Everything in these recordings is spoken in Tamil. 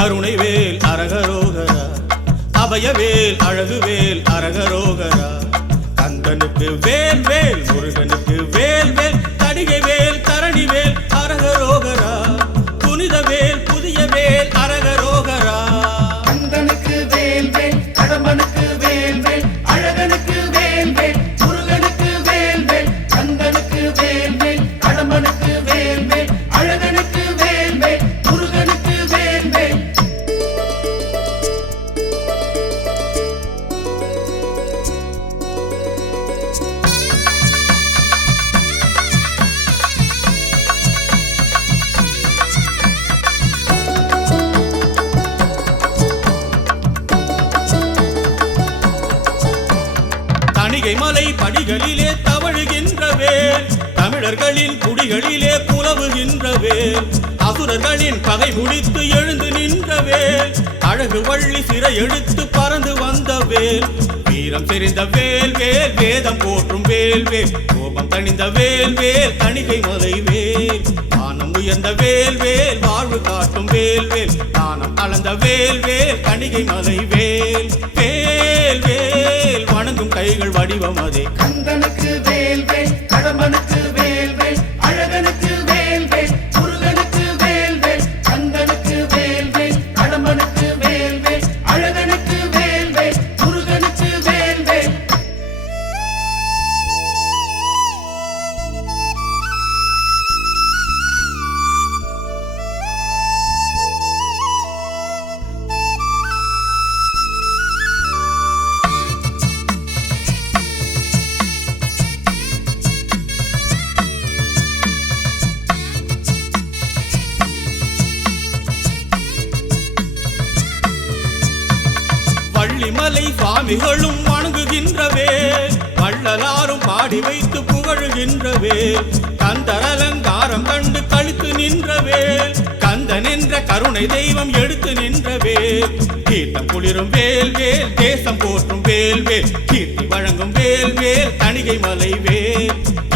கருணைவேல் அரகரோகரா, அபயவேல் அழகுவேல் அரகரோகரா. கந்தனுக்கு வேல் வேல், முருகனுக்கு வேல் வேல், தடிகை வேல் தரணி வேல் அரகரோகரா. புனித வேல் புதிய வேல் அரகரோகரா. கந்தனுக்கு வேல் வேல், கடம்பனுக்கு வேல் வேல், அழகனுக்கு வேல் வேல், முருகனுக்கு வேல் வேல். கந்தனுக்கு வேல் வேல், கடம்பனுக்கு வேல் வேல், அழகனுக்கு வேல் வேல், முருகனுக்கு வேல் வேல். தணிகை மலை படிகளிலே தவழுகின்ற வேல், தமிழர்களின் குடிகளிலே புலவுகின்ற வேல். அசுரர்களின் பகை முடித்து எழுந்து நின்ற வேல், அழகு வள்ளி சிறை எடுத்து பறந்து வந்த வேல். வீரம் தெரிந்த வேல் வேல், வேதம் போற்றும் வேல் வேல், கோபம் தணிந்த வேல் வேல், தணிகை மலை வேல். வானம் உயர்ந்த வேல் வேல், வாழ்வு காட்டும் வேல் வேல், தானம் அளந்த வேல் வேல், தணிகை மலை வேல். வேல் வேல் வணங்கும் கைகள் வடிவம் அதே. கந்தனுக்கு வேல் வேல், கடம்பனுக்கு வேல் வேல், அழகனுக்கு வேல் வேல், முருகனுக்கு வேல் வேல். கந்தனுக்கு வேல் வேல், கடம்பனுக்கு வேல் வேல், அழகனுக்கு வேல் வேல், முருகனுக்கு வேல் வேல். வள்ளிமலை சுவாமிகளும் வணங்குகின்ற வேல், வள்ளலாரும் பாடி வைத்து புகழுகின்ற வேல். கந்தர் அலங்காரம் கண்டு கழித்து நின்ற வேல், கந்தன் என்ற கருணை தெய்வம் எடுத்து நின்ற வேல். தீர்த்தம் குளிரும் வேல் வேல், தேசம் போற்றும் வேல் வேல், கீர்த்தி வழங்கும் வேல் வேல், தணிகை மலை வேல்.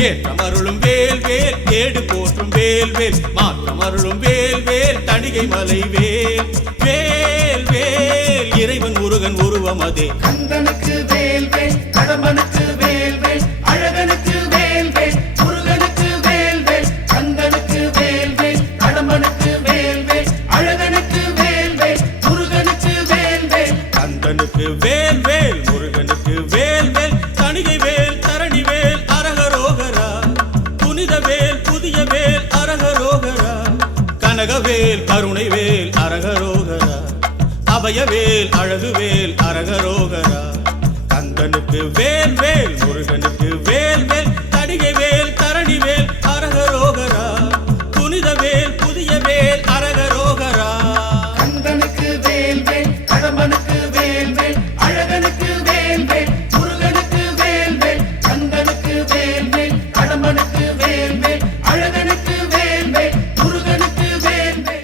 ஏற்றம் அருளும் வேல் வேல், ஏடு போற்றும் வேல் வேல், மாற்றம் அருளும் வேல் வேல், தணிகை மலை வேல். வேல் வேல் இறைவன் முருகன் உருவம் அதே. கந்தனுக்கு வேல் வேல், கடம்பனுக்கு வேல் வேல், அழகனுக்கு வேல் வேல், முருகனுக்கு வேல் வேல். கந்தனுக்கு வேல் வேல், கடம்பனுக்கு வேல் வேல், அழகனுக்கு வேல் வேல், முருகனுக்கு வேல் வேல். கந்தனுக்கு வேல் வேல், முருகனுக்கு வேல் வேல், தணிகை வேல் தரணி வேல் அரகரோகரா. புனித வேல் புதிய வேல் அரகரோகரா. கனகவேல் கருணை வேல் அரகரோகரா, அபயவேல் அழகுவேல் அரகரோகரா. கந்தனுக்கு வேல் வேல், முருகனுக்கு வேல் வேல், தடிகை வேல் தரணி வேல் அரகரோகரா. புனித வேல் புதிய வேல் அரகரோகரா. கந்தனுக்கு வேல் வேல், கடம்பனுக்கு வேல் வேல், அழகனுக்கு வேல் வேல், முருகனுக்கு வேல் வேல். கந்தனுக்கு வேல் வேல், கடம்பனுக்கு வேல் வேல், அழகனுக்கு வேல் வேல், முருகனுக்கு வேல் வேல்.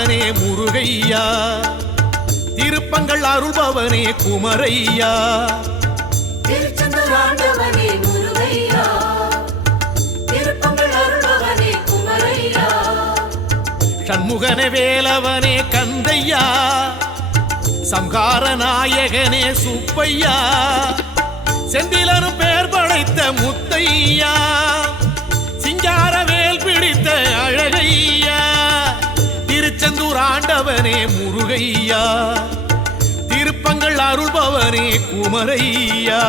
ஆண்டவனே முருகையா, திருப்பங்கள் அருள்பவனே குமரையா. திருச்செந்தூர் ஆண்டவனே முருகையா, திருப்பங்கள் அருள்பவனே குமரையா. சண்முகனே வேலவனே கந்தையா, சம்ஹார நாயகனே சுப்பையா, செந்திலனும் பேர் படைத்த முத்தையா, சிங்கார வேல் பிடித்த அழகையா. திருச்செந்தூர் ஆண்டவனே முருகையா, திருப்பங்கள் அருள்பவனே குமரையா.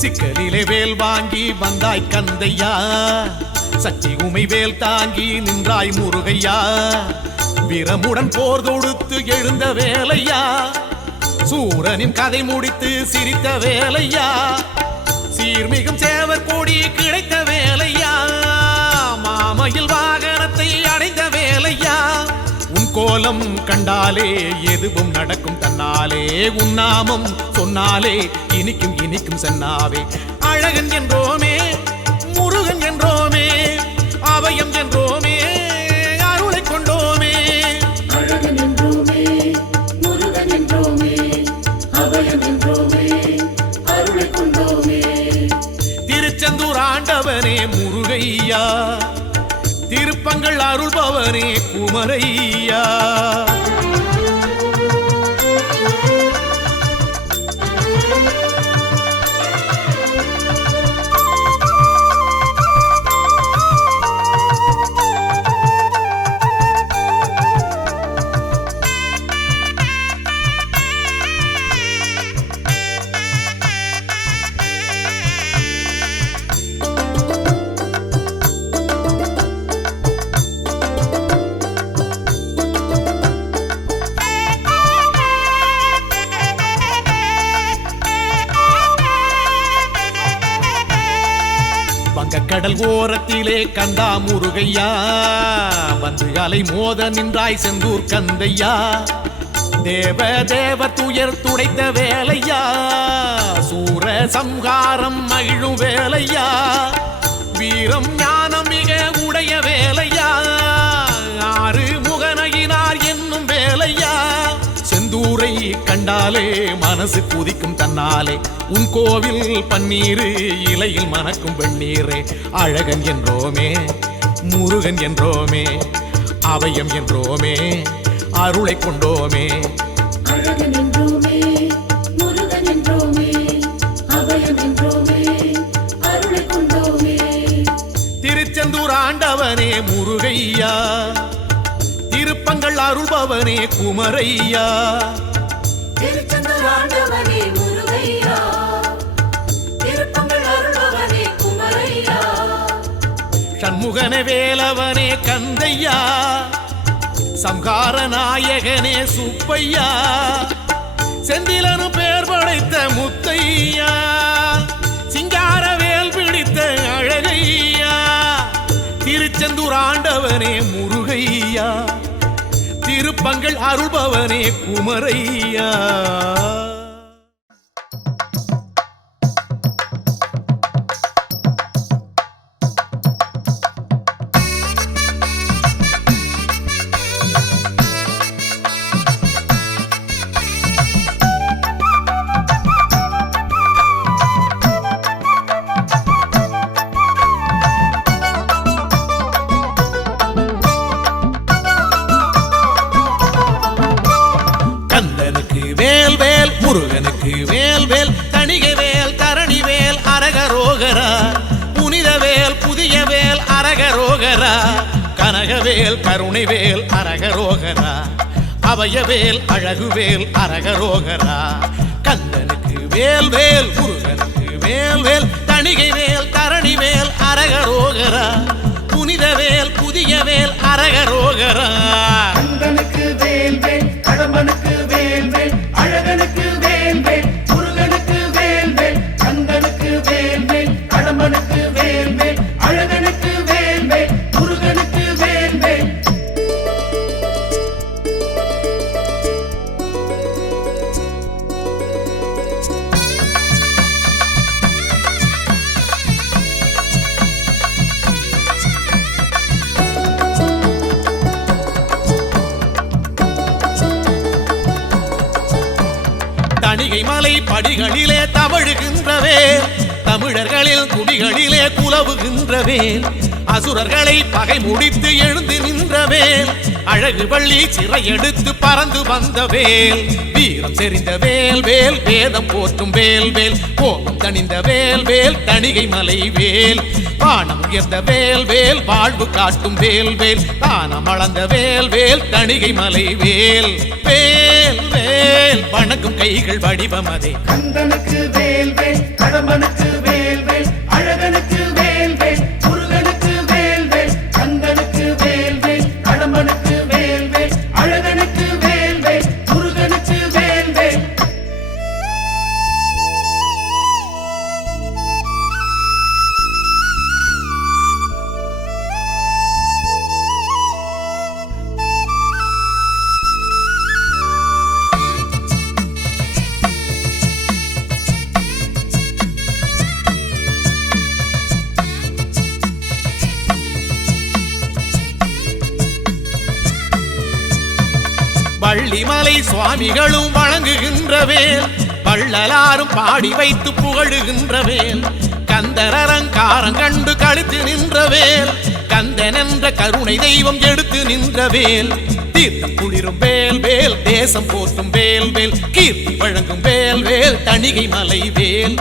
சிக்கலிலே வேல் வாங்கி வந்தாய் கந்தையா, சக்தி உமை வேல் தாங்கி நின்றாய் முருகையா. வீரமுடன் போர் தொடுத்து எழுந்த வேலையா, சூரனின் கதை முடித்து சிரித்த வேலையா. சீர்மிகும் சேவர் கொடி கிடைத்த வேலையா, மாமையில் வாகனத்தை அடைந்த வேலையா. உன் கோலம் கண்டாலே எதுவும் நடக்கும் தன்னாலே, உன் நாமம் சொன்னாலே இனிக்கும் இனிக்கும் சென்னாவே. அழகன் என்றோமே முருகன் என்றோமே, அபயம் என்றோமே அருளை கொண்டோமே. அழகன் என்றோமே முருகன் என்றோமே, அபயம் என்றோமே அருளை கொண்டோமே. திருச்செந்தூர் ஆண்டவனே முருகையா, திருப்பங்கள் அருள்பவனே குமரையா. கடல் ஓரத்திலே கண்டா முருகையா, வந்து அலை மோத நின்றாய் செந்தூர் கந்தையா. தேவ தேவ துயர் துடைத்த வேலையா, சூர சம்ஹாரம் மகிழும் வேலையா. வீரம் ஞானம் மிக உடைய வேலையா, ஆறு முகனகினார் என்னும் வேலையா. செந்தூரை கண்டாலே மனசு குதிக்கும் தன்னாலே, உன் கோவில் பன்னீரு இலையில் மணக்கும் வெண்ணீரே. அழகன் என்றோமே முருகன் என்றோமே, அபயம் என்றோமே அருளை கொண்டோமே. அழகன் என்றோமே முருகன் என்றோமே, அபயம் என்றோமே அருளை கொண்டோமே. திருச்செந்தூர் ஆண்டவனே முருகையா, திருப்பங்கள் அருள்பவனே குமரையா. திருச்செந்தூர் ஆண்டவனே முருகையா, திருப்பங்கள் அருள்பவனே குமரையா. சண்முகனே வேலவனே கந்தையா, சம்ஹார நாயகனே சுப்பையா, செந்திலனும் பேர் படைத்த முத்தையா, சிங்கார வேல் பிடித்த அழகையா. திருச்செந்தூர் ஆண்டவனே முருகையா, திருப்பங்கள் அருள்பவனே குமரையா. முருகனுக்கு வேல் வேல், தணிகை வேல், தரணி வேல், அரகரோகரா. புனித வேல், புதிய வேல், அரகரோகரா. கனகவேல், கருணை வேல், அரகரோகரா. அபயவேல், அழகுவேல், அரகரோகரா. கந்தனுக்கு வேல் வேல், முருகனுக்கு வேல் வேல், தணிகை வேல், தரணி வேல், அரகரோகரா. புனித புனிதவேல் புதியவேல் அரகரோகரா. கந்தனுக்கு வேல் வேல் கடம்பனுக்கு வேல் வேல் அழகனுக்கு வேல் வேல் முருகனுக்கு வேல் வேல் கந்தனுக்கு வேல் வேல் கடம்பனுக்கு வேல் வேல் அழகனுக்கு வேல் வேல் முருகனுக்கு வேல் வேல். தணிகை மலை படிகளிலே தவழுகின்றவே தமிழர்களில் குடிகளிலே குலவுகின்றவேல் அசுரர்களை பகை முடித்து எழுந்து நின்றவேல் அழகு வள்ளி சிறை எடுத்து பறந்து வந்தவேல் வீரம் செறிந்த வேல் வேல் வேதம் போற்றும் வேல் வேல் கோபம் தணிந்த வேல் வேல் தணிகை மலை வேல் வானம் உயர்ந்த வேல் வேல் வாழ்வு காட்டும் வேல் வேல் தானம் அளந்த வேல் வேல் தணிகை மலை வேல் வேல் வேல் வணங்கும் கைகள் வடிவம் அதே. கந்தனுக்கு வேல் வேல் கடம்பனுக்கு வேல் வேல் அழகனுக்கு வேல் வேல் முருகனுக்கு வேல் வேல் கந்தனுக்கு வேல் வேல் கடம்பனுக்கு வேல் வேல் அழகனுக்கு வேல் வேல் முருகனுக்கு வேல் வேல். வள்ளிமலை சுவாமிகளும் வணங்குகின்றவேல் வள்ளலாரும் பாடி வைத்து புகழுகின்றவேல் கந்தரங்காரம் கண்டு கழித்து நின்றவேல் கந்தன் என்ற கருணை தெய்வம் எடுத்து நின்றவேல் தீர்த்தம் குளிரும் வேல் வேல் தேசம் போற்றும் வேல் வேல் கீர்த்தி வழங்கும் வேல் வேல் தணிகை மலை வேல்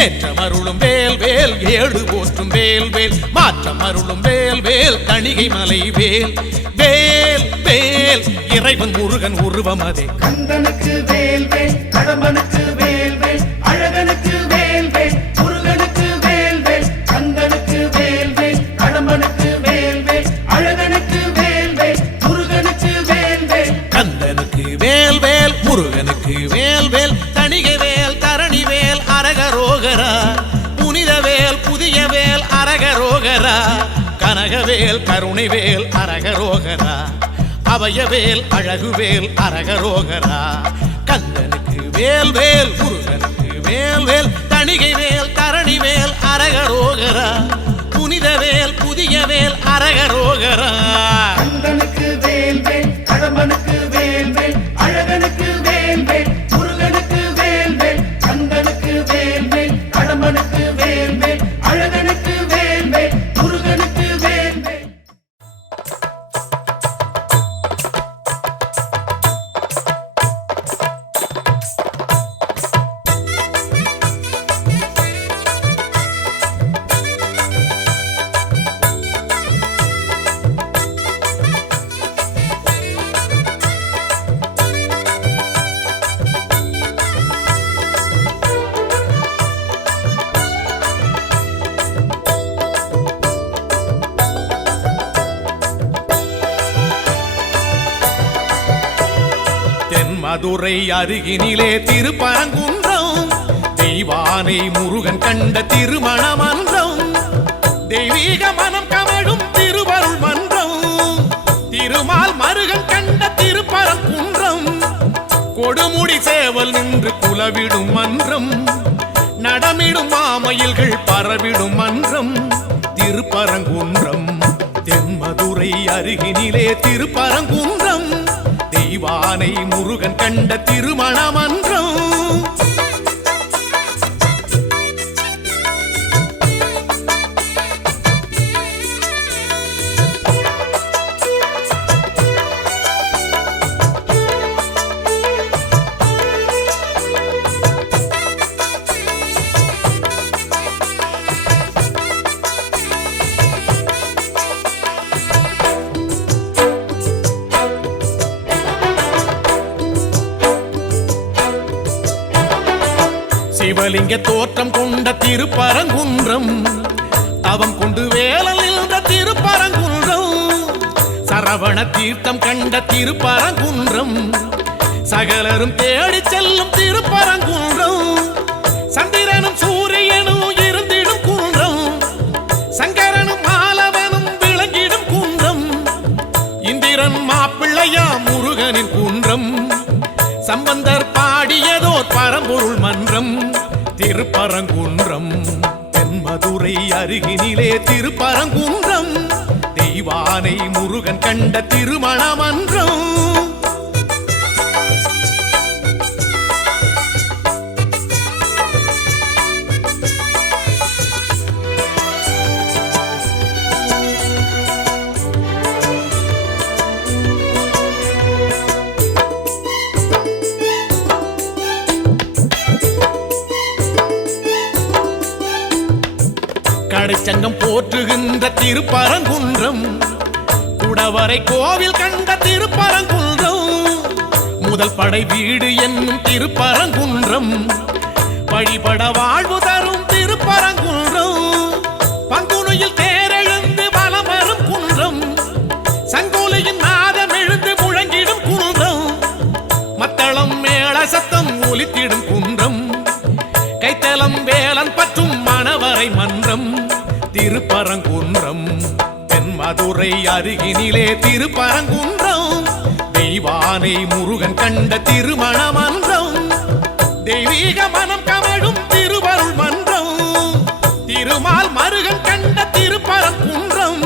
ஏற்றம் அருளும் வேல் வேல் ஏழு போற்றும் வேல் வேல் மாற்றம் அருளும் வேல் வேல் தணிகை மலை வேல் வேல் வேல் இறைவன் முருகன் உருவம் அதே. கந்தனுக்கு வேல் வேல் கடம்பனுக்கு வேல் வேல் அழகனுக்கு வேல் வேல் முருகனுக்கு வேல் வேல் கந்தனுக்கு வேல் வேல் கடம்பனுக்கு வேல் வேல் அழகனுக்கு வேல் வேல் முருகனுக்கு வேல் வேல். கந்தனுக்கு வேல் வேல் முருகனுக்கு வேல் வேல் தணிகை வேல் தரணி வேல் அரகரோகரா புனிதவேல் புதியவேல் அரகரோகரா கனகவேல் கருணைவேல் அரகரோகரா அபயவேல் அழகுவேல் அரகரோகரா கந்தனுக்கு வேல் வேல் முருகனுக்கு வேல் வேல் தணிகை வேல் தரணி வேல் அரகரோகரா புனிதவேல் புதியவேல் அரகரோகரா. கந்தனுக்கு வேல் வேல் கடம்பனுக்கு வேல் வேல் அழகனுக்கு வேல் வேல் முருகனுக்கு வேல் வேல் கந்தனுக்கு வேல் வேல் கடம்பனுக்கு வேல் வேல் அழகனுக்கு வேல் வேல் முருகனுக்கு வேல் வேல். மதுரை அருகினிலே திருப்பரங்குன்றம் தெய்வானை முருகன் கண்ட திருமண மன்றம் தெய்வீக மனம் கமழும் திருவருள் மன்றம் திருமால் மருகன் கண்ட திருப்பரங்குன்றம் கொடுமுடி சேவல் நின்று குலவிடும் மன்றம் நடமிடும் மாமயில்கள் பரவிடும் மன்றம் திருப்பரங்குன்றம் தென்மதுரை அருகினிலே திருப்பரங்குன்றம் தெய்வானை முருகன் கண்ட திருமண மன்றம். சிவலிங்க தோற்றம் கொண்ட திருப்பரங்குன்றம் தவம் கொண்டு வேலல் நின்ற திருப்பரங்குன்றம் சரவண தீர்த்தம் கண்ட திருப்பரங்குன்றம் சகலரும் தேடி செல்லும் திருப்பரங்குன்றம் சந்திரனும் சூரியனும் இருந்திடும் குன்றம் சங்கரனும் மாலவனும் விளங்கிடும் குன்றம் இந்திரன் மாப்பிள்ளையா முருகனின் குன்றம் சம்பந்தர் பாடியதோர் பரம்பொருள் மன்றம் திருப்பரங்குன்றம் தென்மதுரை அருகினிலே திருப்பரங்குன்றம் தெய்வானை முருகன் கண்ட திருமண மன்றம் கடைச்சங்கம் போற்றுகின்ற திருப்பரங்குன்றம் குடவரை கோவில் கண்ட திருப்பரங்குன்றம் முதல் படை வீடு என்னும் திருப்பரங்குன்றம் வழிபட வாழ்வு தரும் திருப்பரங்குன்றம் பங்குனியில் தேரெழுந்து வலம் வரும் குன்றம் சங்கோலியின் நாதம் எழுந்து முழங்கிடும் குன்றம் மத்தளம் மேள சத்தம் ஒலித்திடும் குன்றம் கைத்தலம் வேலன் பற்றும் மணவரை மன்றம் திருப்பரங்குன்றம் தென்மதுரை அருகினிலே திருப்பரங்குன்றம் தெய்வானை முருகன் கண்ட திருமண மன்றம் தெய்வீக மனம் கமழும் திருவருள் மன்றம் திருமால் மருகன் கண்ட திருப்பரங்குன்றம்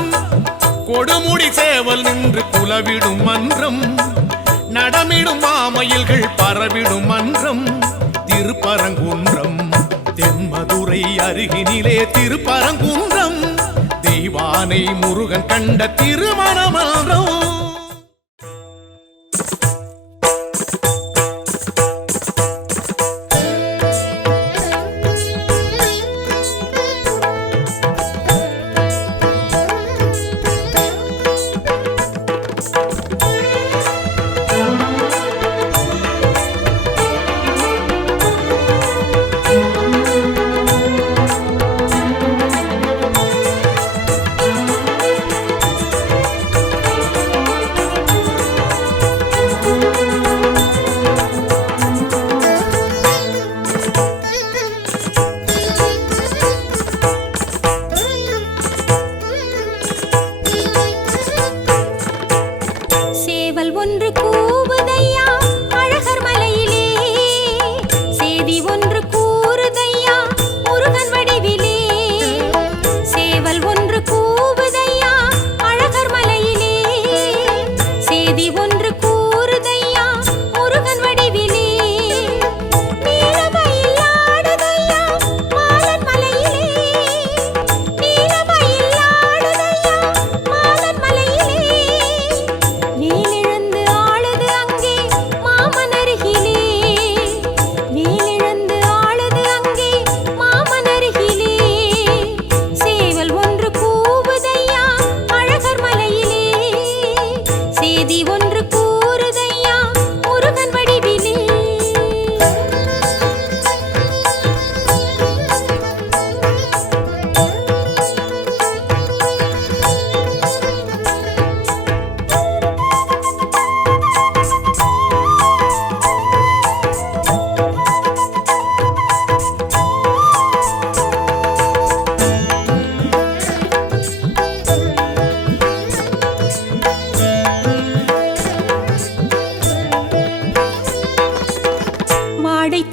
கொடுமுடி சேவல் நின்று குலவிடும் மன்றம் நடமிடும் மாமயில்கள் பரவிடும் மன்றம் திருப்பரங்குன்றம் தென்மதுரை அருகினிலே திருப்பரங்குன்றம் தெய்வானை முருகன் கண்ட திருமண மன்றம்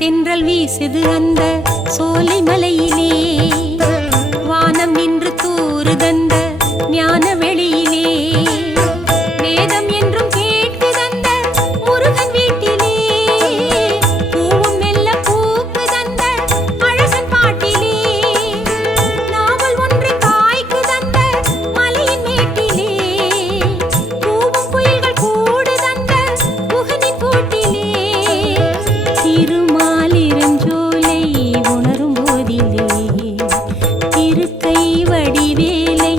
தென்றல் வீசுது அந்த சோலை மலையிலே வானம் நின்று தூறுதந்த ஞான வெளியிலே வேதம் என்றும் கேட்குதந்த முருகன் வீட்டிலே பூவும் மெல்ல பூக்குதந்த அழகன் பாட்டிலே நாவல் ஒன்று காய்க்குதந்த மலையின் மேட்டிலே பூவும் குயில்கள் கூடுதந்த குகனின் கூட்டிலே உணரும் போதிலே திருக்கை வடிவேலை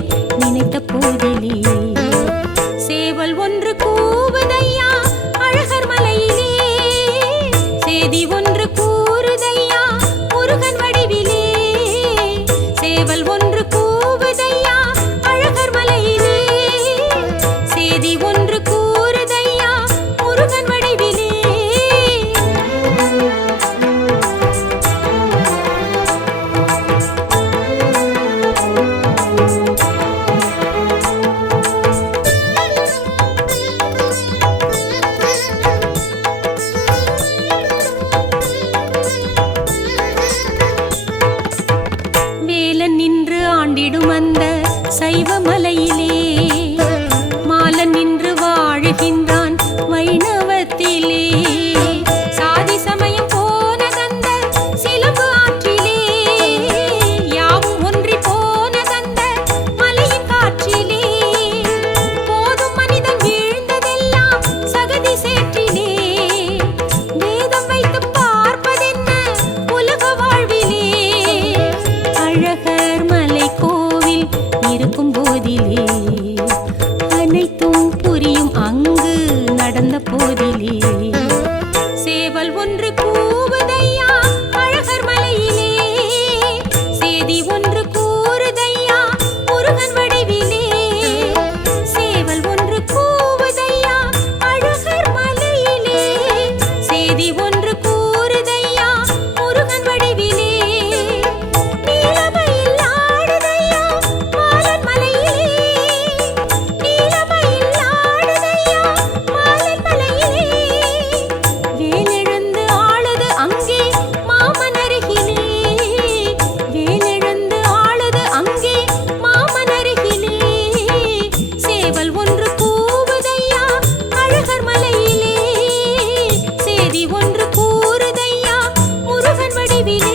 சிவமலையிலே மாலன் நின்று வாழுகின்றான் வைணவத்திலே சாதி சமயம் போனதந்த சிலம்பு ஆற்றிலே யாவும் ஒன்றி போனதந்த மலையின் காற்றிலே போதும் மனிதன் வீழ்ந்ததெல்லாம் சகதி சேற்றிலே வேதம் வைத்து பார்ப்பதென்ன உலக வாழ்விலே அழகர் மலை கோவில் இருக்கும் போதிலே அனைத்தும் புரியும் அங்கு நடந்த போதிலே சேவல் ஒன்று கூவுதையா அழகர் மலையிலே சேதி ஒன்று கூறுதையா முருகன் வடிவிலே சேவல் ஒன்று கூவுதையா அழகர் மலையிலே சேதி ஒன்று கூறுதையா முருகன் வடிவிலே நீலமயில் ஆடுதையா மாலன் மலையிலே நீலமயில் ஆடுதையா மாலன் மலையிலே வேலெழுந்து ஆளுது அங்கே மாமன் அருகிலே வேலெழுந்து ஆளுது அங்கே மாமன் அருகிலே சேவல் ஒன்று கூவுதையா அழகர் மலையிலே சேதி ஒன்று கூறுதையா முருகன் வடிவிலே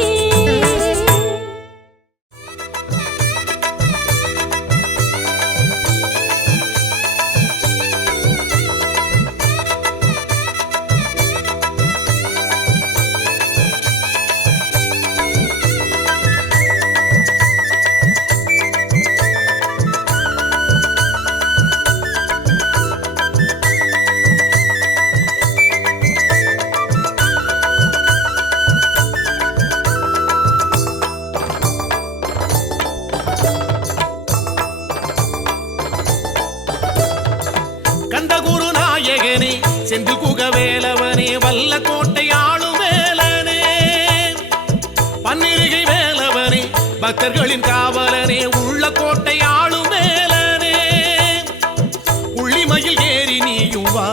கந்தகுரு நாயகனே செந்தில் குகவேலவனே வல்ல கோட்டை ஆளும் வேலனே பன்னிருகை வேலவனே பக்தர்களின் காவலனே உள்ள கோட்டை ஆளும் வேலனே புள்ளிமயில் ஏறி நீயும் வா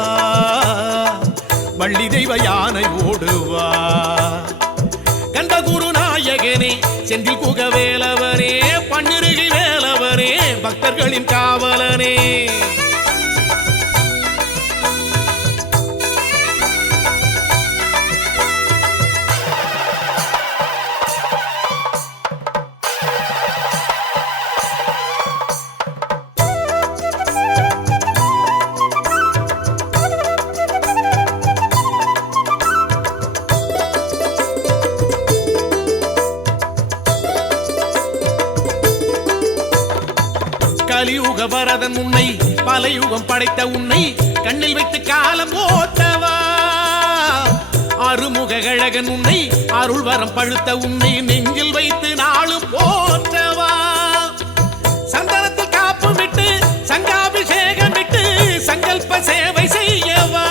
வள்ளி தெய்வ யானை ஓடுவா கந்தகுரு நாயகனே செந்தில் குகவேலவனே பன்னிருகை வேலவனே பக்தர்களின் காவலனே கலியுக வரதன் உன்னை பல யுகம் படைத்த உன்னை கண்ணில் வைத்து காலம் போட்டவா அருமுக கழகன் உன்னை அருள் வரம் பழுத்த உன்னை நெஞ்சில் வைத்து நாளும் போற்றவா சந்தனத்தில் காப்பு விட்டு சங்காபிஷேகம் விட்டு சங்கல்ப சேவை செய்யவா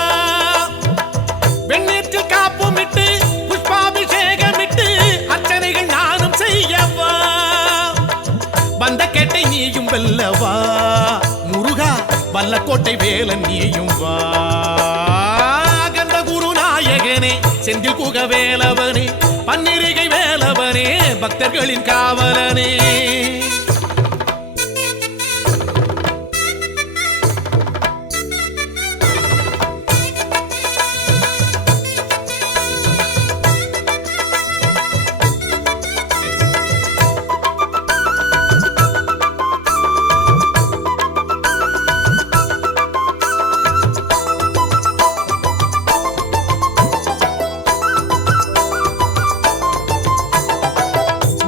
வெண்ணேற்றில் காப்பு விட்டு புஷ்பாபிஷேகம் விட்டு அர்ச்சனைகள் நானும் செய்யவா வந்த கேட்டை நீயும் வெல்லவா முருகா வல்ல கோட்டை வேலன் நீயும் வா கந்தகுரு நாயகனே செந்தில் குகவேலவனே பன்னிருகை வேலவனே பக்தர்களின் காவலனே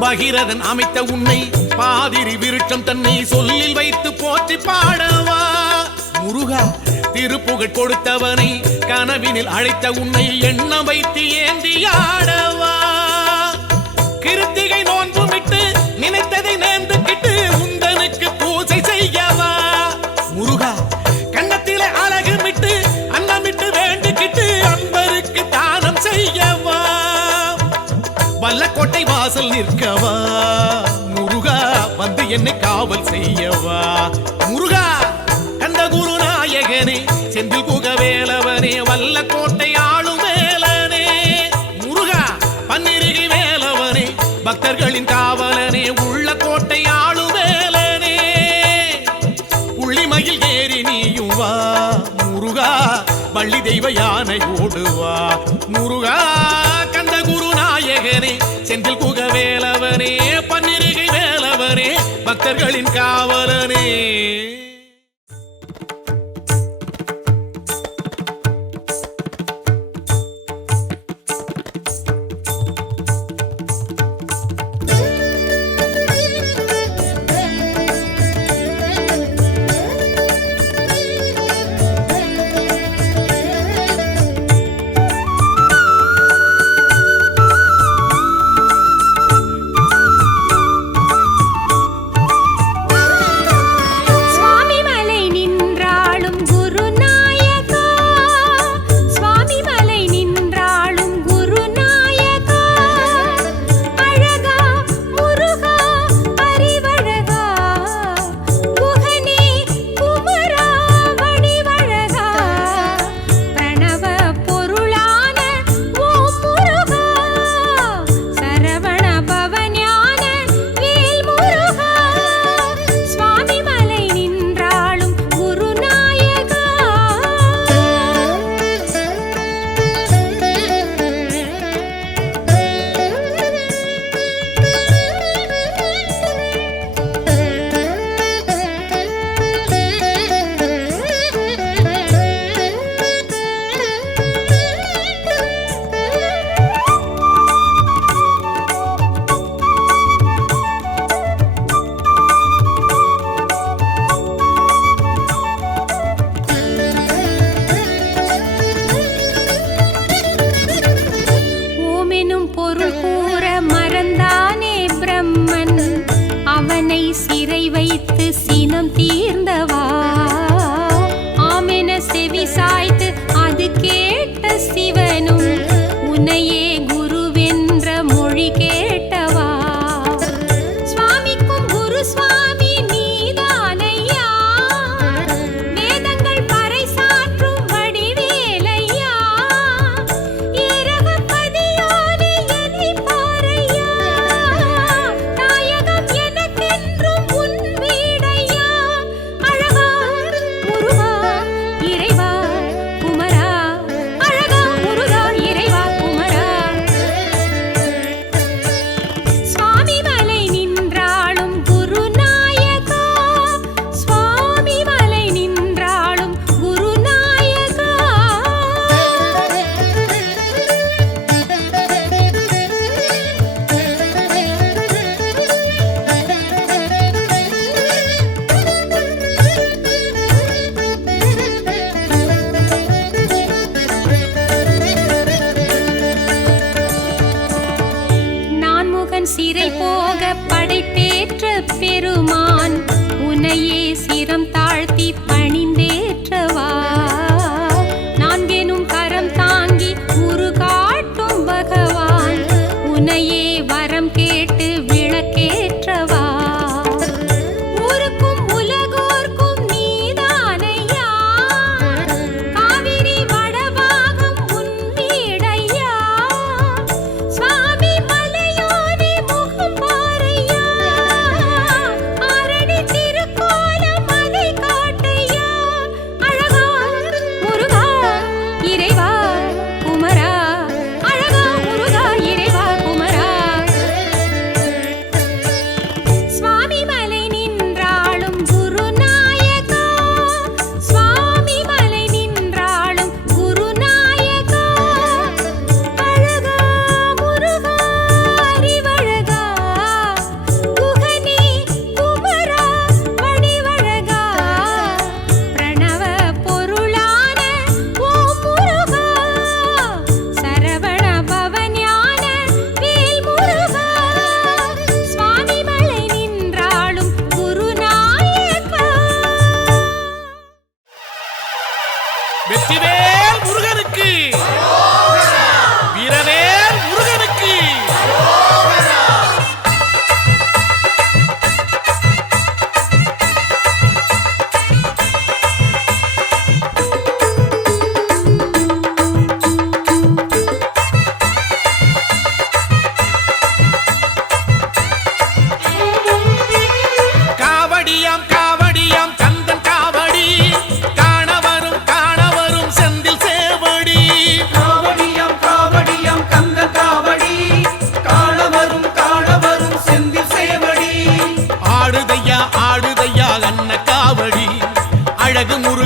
பகிரதன் அமைத்த உன்னை பாதிரி விருட்சம் தன்னை சொல்லில் வைத்து போற்றி பாடவா முருகா திருப்புகழ் கொடுத்தவனை கனவினில் அழைத்த உன்னை எண்ணம் வைத்து ஏந்தியாடவா கிருத்திகை நோன்புமிட்டு நினைத்ததை நேர்ந்துக்கிட்டு உந்தனுக்கு பூஜை செய்யவா முருகா கன்னத்திலே அழகு மிட்டு அன்னமிட்டு வேண்டிக்கிட்டு அன்பருக்கு தானம் செய்யவா வல்லக்கோட்டை வாசல் நிற்கவா முருகா வந்து என்னை காவல் செய்யவா முருகா கந்தகுரு நாயகனே செந்தில் குகவேலவனே வல்லக்கோட்டை ஆளும் வேலனே முருகா பன்னிருகை வேலவனே பக்தர்களின் காவலனே உள்ள கோட்டை ஆளும் வேலனே வேலவனே செந்தில் குக வேலவனே பன்னிருகை வேலவனே பக்தர்களின் காவலனே.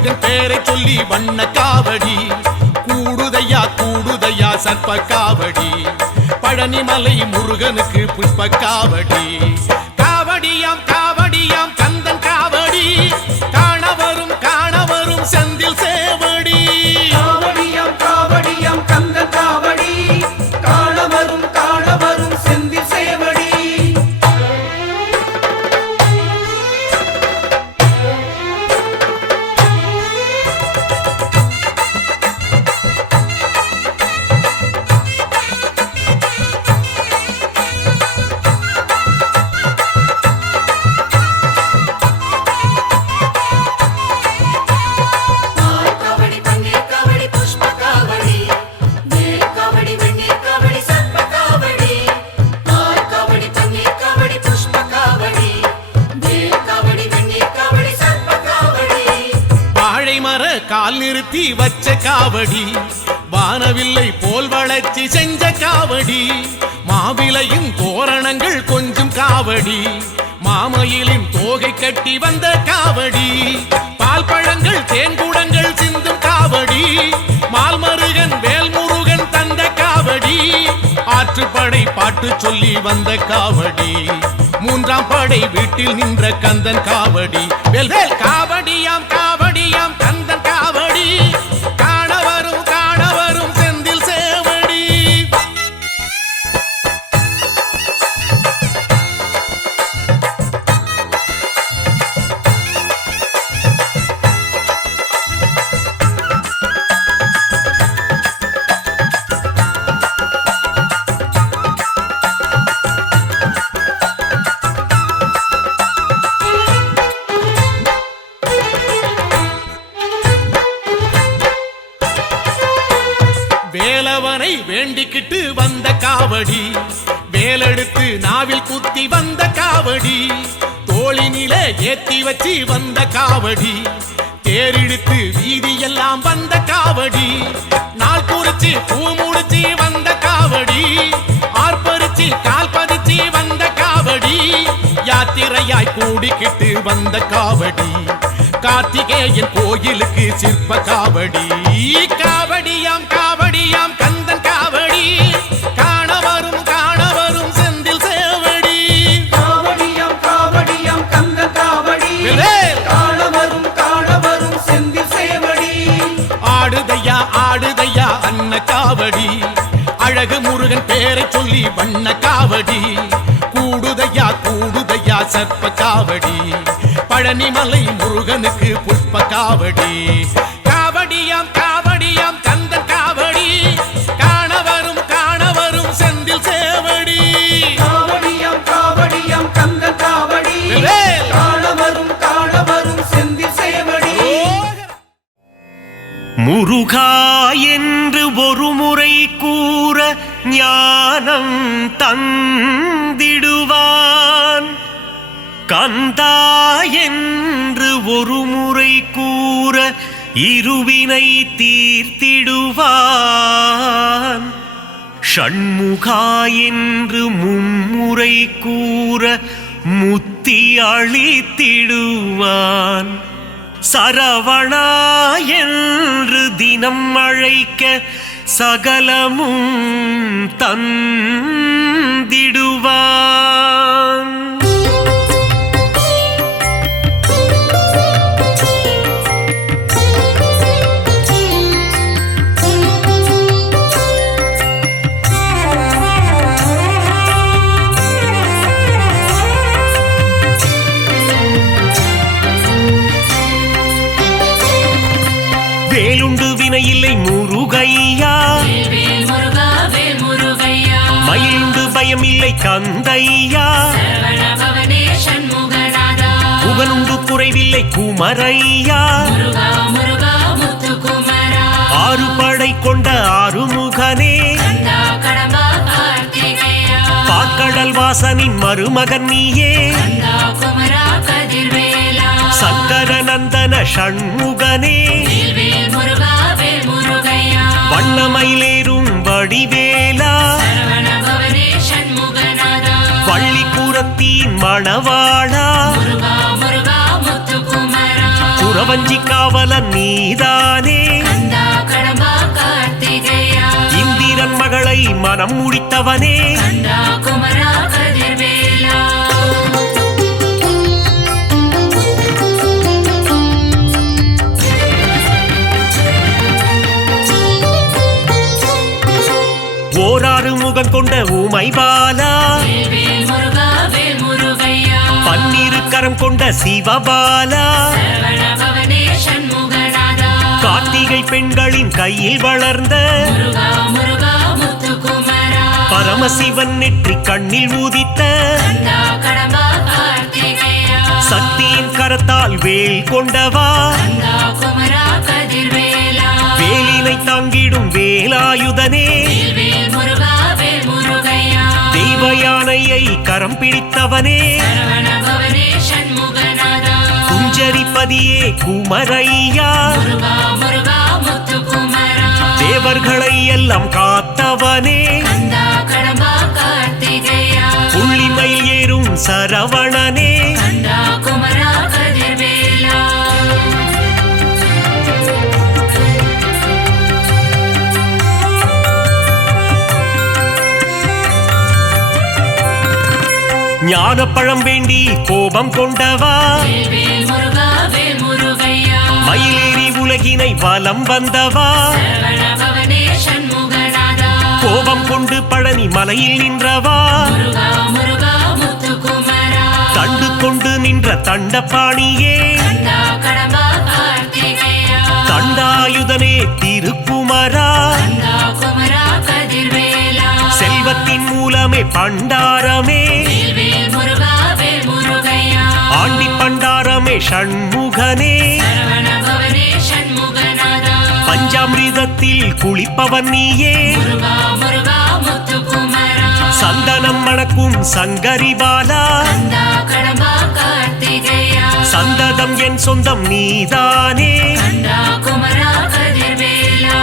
முருகன் பேரை சொல்லி வண்ண காவடி கூடுதையா சர்ப்ப காவடி பழனிமலை முருகனுக்கு புஷ்ப காவடி காவடியாம் காவடியாம் கந்தன் காவடி காணவரும் செந்தில் சேவடி காவடியாம் காவடியாம் கந்தன் காவடி காணவரும் செந்தில் சேவடி கால் நிறுத்தி வச்ச காவடி வானவில்லை போல் வளர்ச்சி செஞ்ச காவடி மாவிலையும் தோரணங்கள் கொஞ்சம் காவடி மாமயிலின் தோகை கட்டி வந்த காவடி பால் பழங்கள் தேன்கூடங்கள் சிந்தும் காவடி மால்மருகன் வேல்முருகன் தந்த காவடி ஆற்றுப்படை பாட்டு சொல்லி வந்த காவடி மூன்றாம் படை வீட்டில் நின்ற கந்தன் காவடி வேல் வேல் காவடியாம் காவடியாம் கந்தன் காவடி காணவரும் செந்தில் சேவடி வேலவனை வேண்டிக்கிட்டு வந்த காவடி வேலெடுத்து நாவில் குத்தி வந்த காவடி தோளினில ஏத்தி வச்சு வந்த காவடி தேரிழுத்து வீதியெல்லாம் வந்த காவடி நாள் குறிச்சு பூ முடிச்சு வந்த காவடி ஆர்ப்பரிச்சு கால் பதிச்சு வந்த காவடி யாத்திரையாய் கூடிக்கிட்டு வந்த காவடி கார்த்திகேயன் கோயிலுக்கு சிற்ப காவடி காவடியாம் காவடியாம் கந்தன் காவடி காணவரும் செந்தில் சேவடி காவடியாம் காவடியாம் கந்தன் காவடி காணவரும் செந்தில் சேவடி ஆடுதையா அன்ன காவடி அழகு முருகன் பேரை சொல்லி வண்ண காவடி கூடுதையா சர்ப்ப காவடி பழனிமலை முருகனுக்கு புஷ்ப காவடி காவடியாம் காவடியாம் கந்தன் காவடி காணவரும் செந்தில் சேவடி காவடியாம் காவடியாம் கந்தன் காவடி காணவரும் செந்தில் சேவடி முருகா என்று ஒரு முறை கூற ஞானம் தந்திடுவான் கந்தா என்று ஒரு முறை கூற இருவினை தீர்த்திடுவான் ஷண்முகா என்று மும்முறை கூற முத்தி அளித்திடுவான் சரவணா என்று தினம் அழைக்க சகலமும் தந்திடுவான் வேலுண்டு வினையில்லை முருகையா மயிலுண்டு பயமில்லை கந்தையா புகழுண்டு குறைவில்லை குமரையா ஆறு படை கொண்ட ஆறுமுகனே பாக்கடல் வாசனின் மருமகன் நீயே சங்கரநந்தன ஷண்முகனே வண்ணமயிலேறும் வடிவேலா வள்ளிக்குரத்தின் மணவாளா குறவஞ்சி காவலன் நீதானே கந்தா கடம்பா கார்த்திகேயா இந்திரன் மகளை மனம் முடித்தவனே கந்தா குமரா கதிர்வேலா ஓராறு முகம் கொண்ட ஊமை பாலா வேல் முருகா வேல் முருகையா பன்னிரு கரம் கொண்ட சிவபாலா சரவண பவனே சண்முகநாதா கார்த்திகை பெண்களின் கையில் வளர்ந்த முருகா முருகா முத்துக்குமரா பரமசிவன் நெற்றி கண்ணில் ஊதித்த கந்தா கடம்பா கார்த்திகேயா சக்தியின் கரத்தால் வேல் கொண்டவா கந்தா குமரா கதிர்வேலா வேலினை தாங்கிடும் வேலாயுதனே வேல் முருகா வேல் முருகையா தெய்வ யானையை கரம் பிடித்தவனே சரவண பவனே சண்முகநாதா குஞ்சரிப்பதியே குமரையா முருகா முருகா முத்துக்குமரா தேவர்களை எல்லாம் காத்தவனே கந்தா கடம்பா கார்த்திகேயா புள்ளிமயில் ஏறும் சரவணனே கந்தா குமரா கதிர்வேலா ஞானப்பழம் வேண்டி கோபம் கொண்டவா வேல் முருகா வேல் முருகையா மயிலேறி உலகினை வலம் வந்தவா சரவண பவனே சண்முகநாதா கோபம் கொண்டு பழனி மலையில் நின்றவா முருகா முருகா முத்துக்குமரா தண்டு கொண்டு நின்ற தண்டபாணியே கந்தா கடம்பா கார்த்திகேயா தண்டாயுதனே திருக்குமரா கந்தா குமரா கதிர்வேலா செல்வத்தின் மூலமே பண்டாரமே வேல் முருகா வேல் முருகையா ஆண்டி பண்டாரமே ஷண்முகனே சரவண பவனே சண்முகநாதா பஞ்சாமிர்தத்தில் குளிப்பவன் நீயே முருகா முருகா முத்துக்குமரா சந்தனம் மணக்கும் சங்கரி பாலா கந்தா கடம்பா கார்த்திகேயா சந்ததம் என் சொந்தம் நீதானே கந்தா குமரா கதிர்வேலா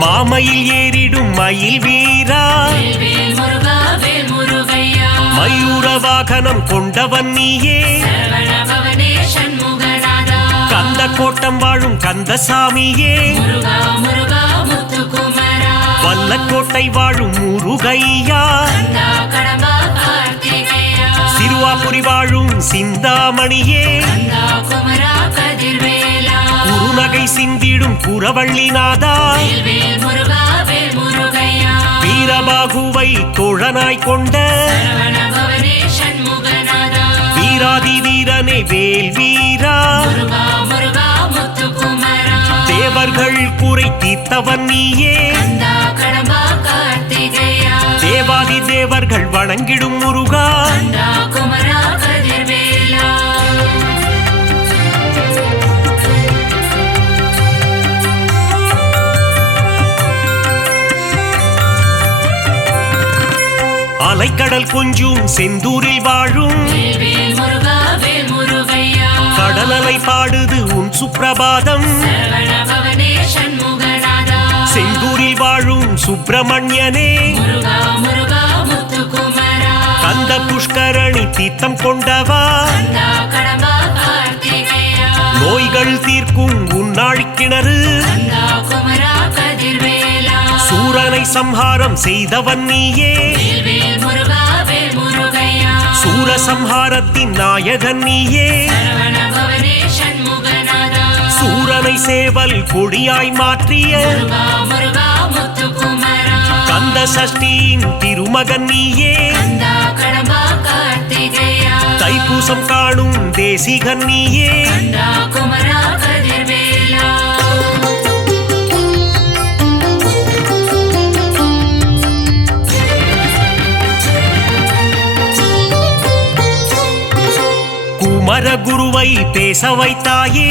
மாமயில் ஏறிடும் மயில் வீரா வேல் முருகா வேல் முருகையா மயூர வாகனம் கொண்டவன் நீயே சரவண பவனே சண்முகநாதா கந்த கோட்டம் வாழும் கந்தசாமியே முருகா முருகா முத்துக்குமரா வல்லக்கோட்டை வாழும் முருகையா கந்தா கடம்பா கார்த்திகேயா சிறுவாபுரி வாழும் சிந்தாமணியே கந்தா குமரா கதிர்வேலா குறுநகை சிந்திடும் குரவள்ளிநாதா வேல் முருகா வேல் முருகையா வீரபாகுவை தோழனாய் கொண்ட சரவண பவனே சண்முகநாதா வீராதி வீரனே வேல் வீரா முருகா முருகா முத்துக்குமரா தேவர்கள் குறை தீர்த்தவன் நீயே கந்தா கடம்பா கார்த்திகேயா தேவாதி தேவர்கள் வணங்கிடும் முருகா கந்தா குமரா கதிர்வேலா அலைக்கடல் கொஞ்சும் செந்தூரில் வாழும் வேல் முருகா வேல் முருகையா கடலலை பாடுது உன் சுப்பிரபாதம் சரவண பவனே சண்முகநாதா செந்தூரில் வாழும் சுப்பிரமணியனே முருகா முருகா முத்துக்குமரா கந்த புஷ்கரணி தீர்த்தம் கொண்டவா கந்தா கடம்பா கார்த்திகேயா நோய்கள் தீர்க்கும் உன்னாழி கிணறு கந்தா குமரா கதிர்வேலா சூரனை சம்ஹாரம் செய்தவன் நீயே வேல் முருகா வேல் முருகையா சூரசம்ஹாரத்தின் நாயகன் நீயே சரவண பவனே சண்முகநாதா சூரனை சேவல் கொடியாய் மாற்றிய முருகா முருகா முத்துக்குமரா கந்த சஷ்டியின் திருமகன் நீயே கந்தா கடம்பா கார்த்திகேயா தைப்பூசம் காணும் தேசிகன் நீயே கந்தா குமரா கதிர்வேலா குமரகுருவை பேச வைத்தாயே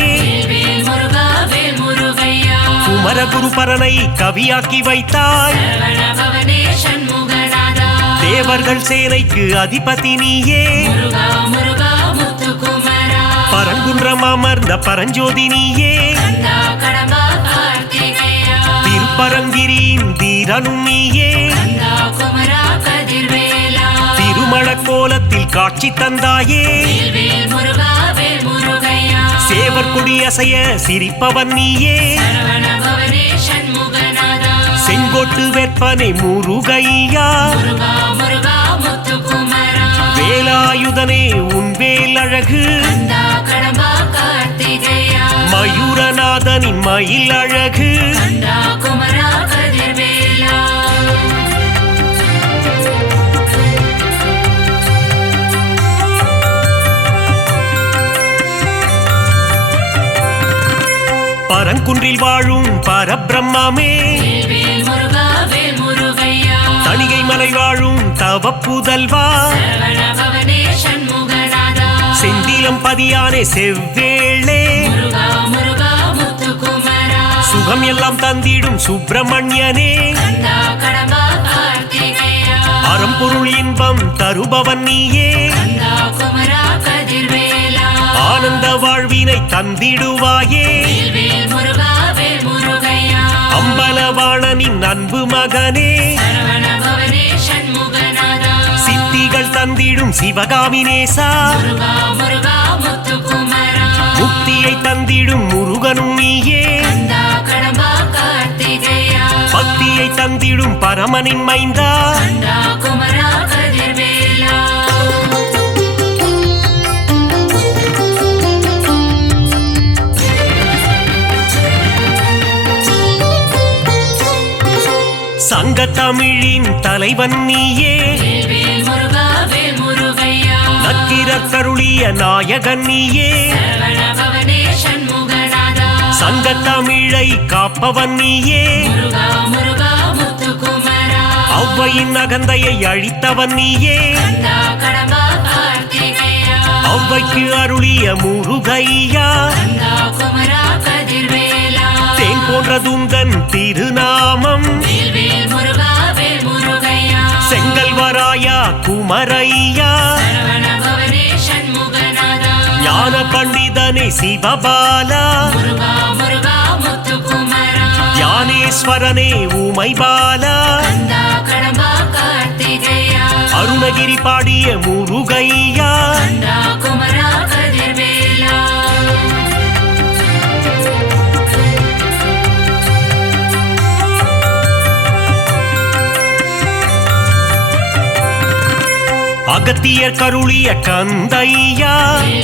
வேல் முருகா வேல் முருகையா குமரகுரு பரனை கவியாக்கி வைத்தாய் சரவண பவனே சண்முகநாதா தேவர்கள் சேனைக்கு அதிபதி நீயே முருகா முருகா முத்துக்குமரா பரங்குன்றம் அமர்ந்த பரஞ்சோதி நீயே கந்தா கடம்பா கார்த்திகேயா திருப்பரங்கிரியின் தீரனும் நீயே கந்தா குமரா கதிர்வேலா திருமண கோலத்தில் காட்சி தந்தாயே வேல் முருகா வேல் முருகையா சேவர் கொடி அசைய சிரிப்பவன் நீயே சரவண பவனே சண்முகநாதா செங்கோட்டு வெப்பனை முருகையா முருகா முருகா முத்துக்குமரா வேலாயுதனே உன் வேல் அழகு கந்தா கடம்பா கார்த்திகேயா மயூரநாதனின் மயில் அழகு கந்தா குமரா கதிர்வேலா பரங்குன்றில் வாழும் பரபிரம்மே வேல் முருகா வேல் முருகையா தணிகை மலை வாழும் தவ புதல்வா சரவண பவனே சண்முகநாதா செந்திலம் பதியானே செவ்வேளே முருகா முருகா முத்துக்குமரா சுகம் எல்லாம் தந்திடும் சுப்பிரமணியனே கந்தா கடம்பா கார்த்திகேயா அறம்பொருள் இன்பம் தருபவன் நீயே கந்தா குமரா கதிர்வேலா ஆனந்த வாழ்வினை தந்திடுவாயே வேல் முருகா வேல் முருகையா அம்பலவாணனின் அன்பு மகனே சரவண பவனே சண்முகநாதா சித்திகள் தந்திடும் சிவகாமி நேசா முருகா முருகா முத்துக்குமரா முக்தியை தந்திடும் முருகனும் நீயே கந்தா கடம்பா கார்த்திகேயா பக்தியை தந்திடும் பரமனின் மைந்தா கந்தா குமரா கதிர்வேலா சங்க தமிழின் தலைவன் நீயே வேல் முருகா வேல் முருகையா நக்கீரர் கருளிய நாயகன் நீயே சரவண பவனே சண்முகநாதா சங்க தமிழை காப்பவன் நீயே முருகா முருகா முத்துக்குமரா ஔவையின் அகந்தையை அழித்தவன் நீயே கந்தா கடம்பா கார்த்திகேயா ஔவைக்கு அருளிய முருகையா கந்தா குமரா கதிர்வேலா தேன் போன்ற துந்தன் திருநாமம் வேல் முருகா வேல் முருகையா செங்கல்வராயா குமரையா சரவண பவனே சண்முகநாதா ஞான பண்டிதனே சிவபாலா முருகா முருகா முத்துக்குமரா ஞானேஸ்வரனே உமைபாலா கந்தா கடம்பா கார்த்திகேயா அருணகிரி பாடிய முருகையா கந்தா குமரா கதிர்வேலா அகத்தியர் கருளிய கந்தையா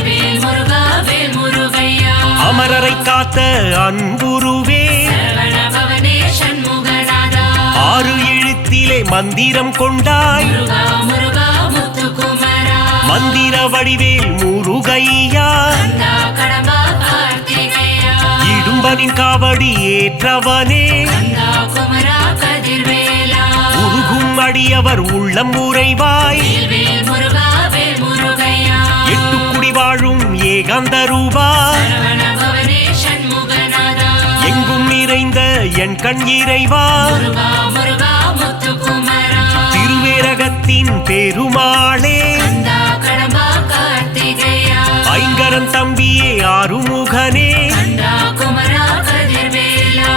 வேல் முருகா வேல் முருகையா அமரரை காத்த அன்புருவே சரவண பவனே சண்முகநாதா ஆறு எழுத்திலே மந்திரம் கொண்டாய் முருகா முருகா முத்துக்குமரா மந்திர வடிவேல் முருகையா கந்தா கடம்பா கார்த்திகேயா இடும்பனின் காவடி ஏற்றவனே கந்தா குமரா கதிர்வேலா உருகும் அடியவர் உள்ளம் உறைவாய் வேல் முருகா வேல் முருகையா எட்டுக்குடி வாழும் ஏகாந்த ரூபா சரவண பவனே சண்முகநாதா எங்கும் நிறைந்த என் கண் இறைவா முருகா முருகா முத்துக்குமரா திருவேரகத்தின் பெருமாளே கந்தா கடம்பா கார்த்திகேயா ஐங்கரன் தம்பியே ஆறுமுகனே கந்தா குமரா கதிர்வேலா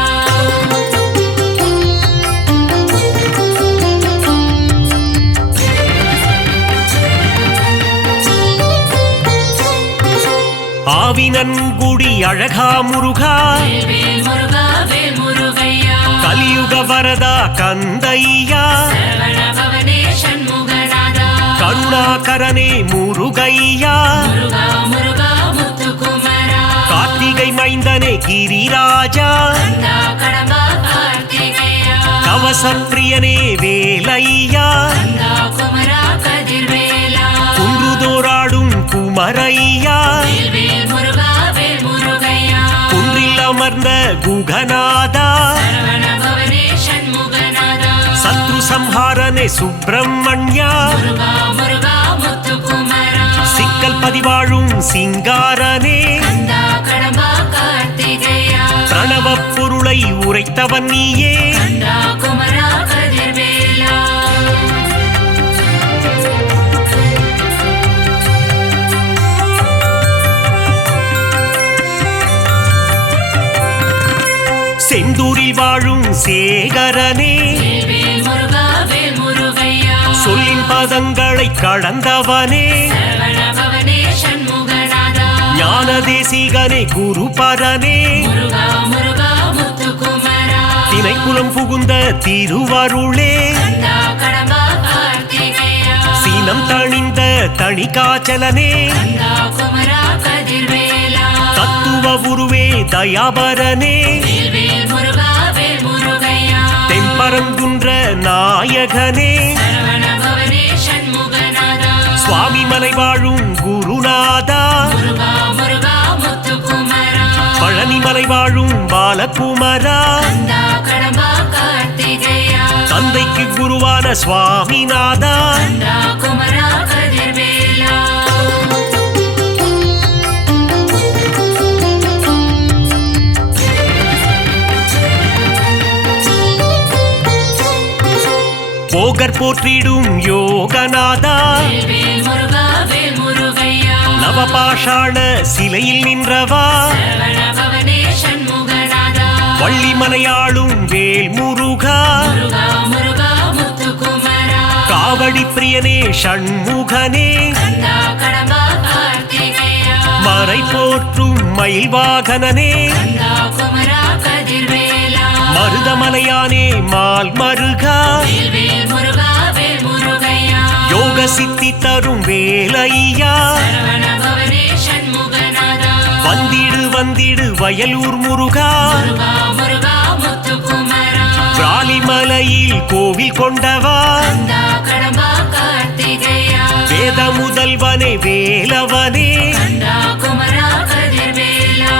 ஆவினன்குடி அழகா முருகா வேல் முருகா வேல் முருகையா கலியுக வரதா கந்தையா சரவண பவனே சண்முகநாதா கருணாகரனே முருகையா முருகா முருகா முத்துக்குமரா கார்த்திகை மைந்தனே கிரிராஜா கந்தா கடம்பா கார்த்திகேயா கவசப்பிரியனே வேலையா கந்தா குமரா கதிர்வேலா குன்றுதோராடும் குமரையா வேல் முருகா வேல் முருகையா குன்றில் அமர்ந்த குகநாதா சரவண பவனே சண்முகநாதா சத்ரு சம்ஹாரனே சுப்பிரமணியா முருகா முருகா முத்துக்குமரா சிக்கல் பதிவாழும் சிங்காரனே கந்தா கடம்பா கார்த்திகேயா பிரணவ பொருளை உரைத்தவன் நீயே கந்தா குமரா கதிர்வேலா செந்தூரில் வாழும் சேகரனே வேல் முருகா வேல் முருகையா சொல்லின் பதங்களை கடந்தவனே சரவண பவனே சண்முகநாதா ஞான தேசிகனே குருபரனே முருகா முருகா முத்துக்குமரா திணைக்குளம் புகுந்த திருவருளே கந்தா கடம்பா கார்த்திகேயா சீனம் தணிந்த தணிகாச்சலனே கந்தா குமரா கதிர்வேலா தத்துவ உருவே தயாபரனே வேல் வேல் முருகா வேல் முருகையா தென்பரங்குன்ற நாயகனே சரவண பவனே சண்முகநாதா சுவாமி மலை வாழும் குருநாதா முருகா முருகா முத்துக்குமரா பழனி மலை வாழும் பாலகுமரா கந்தா கடம்பா கார்த்திகேயா தந்தைக்கு குருவான சுவாமிநாதா கந்தா குமரா கதிர்வேலா போகர் போற்றிடும் யோகநாதா வேல் வேல் முருகா வேல் முருகையா நவபாஷாண சிலையில் நின்றவா சரவண பவனே சண்முகநாதா வள்ளி மலையாளும் வேல் முருகா முருகா முருகா முத்துக்குமரா காவடி பிரியனே ஷண்முகனே கந்தா கடம்பா கார்த்திகேயா மறை போற்றும் மயில் வாகனனே கந்தா குமரா கதிர்வேலா மருதமலையானே மால் மருகா வேல் வேல் முருகா வேல் முருகையா யோக சித்தி தரும் வேலையா சரவண பவனே சண்முகநாதா வந்திடு வந்திடு வயலூர் முருகா முருகா முருகா முத்துக்குமரா பிராலிமலையில் கோவில் கொண்டவா கந்தா கடம்பா கார்த்திகேயா வேத முதல்வனே வேலவனே கந்தா குமரா கதிர்வேலா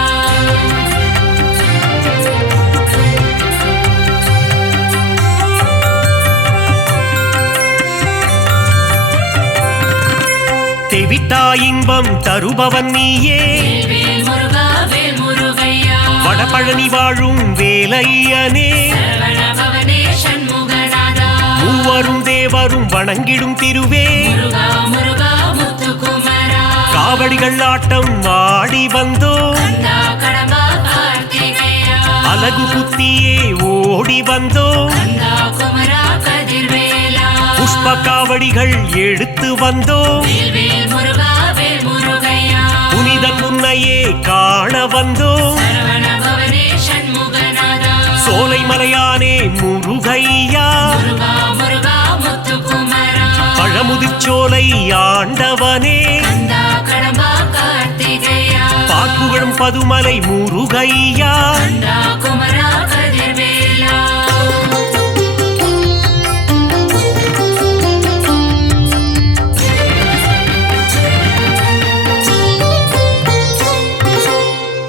தெவிட்டா இன்பம் தருபவன் நீயே வேல் வேல் முருகா வேல் முருகையா வடபழனி வாழும் வேலையனே சரவண பவனே சண்முகநாதா மூவரும் தேவரும் வணங்கிடும் திருவே முருகா முருகா முத்துக்குமரா காவடிகள் ஆட்டம் ஆடி வந்தோ கந்தா கடம்பா கார்த்திகேயா அலகு குத்தியே ஓடி வந்தோ கந்தா குமரா கதிர்வேலா புஷ்ப காவடிகள் எடுத்து வந்தோ வேல் வேல் முருகா வேல் முருகையா புனிதன் உன்னையே காண வந்தோ சரவண பவனே சண்முகநாதா சோலை மலையானே முருகையா முருகா முருகா முத்துக்குமரா பழமுதிர்ச்சோலை ஆண்டவனே கந்தா கடம்பா கார்த்திகேயா பாக்குகளும் பதுமலை முருகையா கந்தா குமரா கதிர்வேலா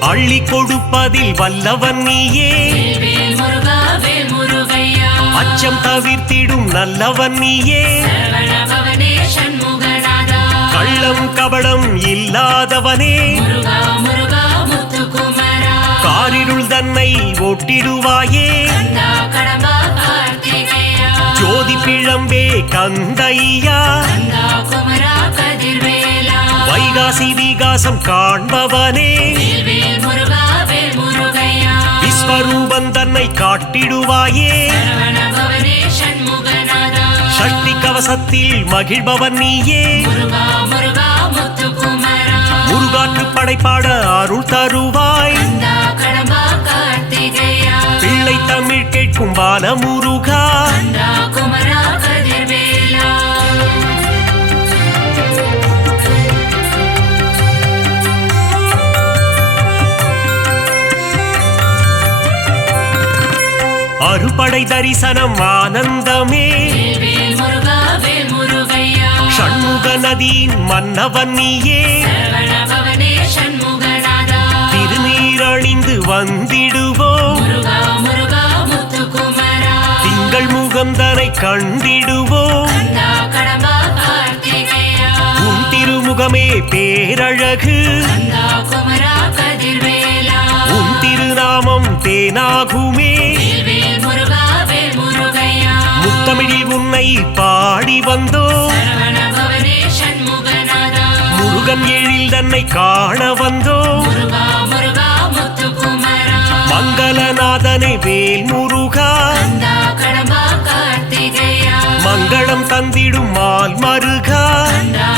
அள்ளி கொடுப்பதில் வல்லவன் நீயே வேல் வேல் முருகா வேல் முருகையா அச்சம் தவிர்த்திடும் நல்லவன் நீயே சரவண பவனே சண்முகநாதா கள்ளம் கபடம் இல்லாதவனே முருகா முருகா முத்துக்குமரா காரிருள் தன்னை ஓட்டிடுவாயே கந்தா கடம்பா கார்த்திகேயா ஜோதி பிழம்பே கந்தையா கந்தா குமரா கதிர்வேலா வைகாசி விகாசம் காண்பவனே வேல் வேல் முருகா வேல் முருகையா விஸ்வரூபன் தன்னை காட்டிடுவாயே சரவண பவனே சண்முகநாதா சக்தி கவசத்தில் மகிழ்பவன் நீயே முருகா முருகா முத்துக்குமரா முருகாற்று படைப்பாட அருள் தருவாய் கந்தா கடம்பா கார்த்திகேயா பிள்ளை தமிழ் கேட்கும் பால முருகா கந்தா குமரா கதிர்வேலா அறுபடை தரிசனம் ஆனந்தமே வேல் வேல் முருகா வேல் முருகையா ஷண்முக நதியின் மன்னவன் நீயே சரவண பவனே சண்முகநாதா திருநீரணிந்து வந்திடுவோம் முருகா முருகா முத்துக்குமரா திங்கள் முகந்தனை கண்டிடுவோம் கந்தா கடம்பா கார்த்திகேயா உன் திருமுகமே பேரழகு கந்தா குமரா கதிர்வேலா உன் திருநாமம் தேனாகுமே வேல் வேல் முருகா வேல் முருகையா முத்தமிழில் உன்னை பாடி வந்தோ சரவண பவனே சண்முகநாதா முருகன் எழில் தன்னை காண வந்தோ முருகா முருகா முத்துக்குமரா மங்களநாத மன்னனை வேல் முருகா கந்தா கடம்பா கார்த்திகேயா மங்களம் தந்திடும் மால் மருகா கந்தா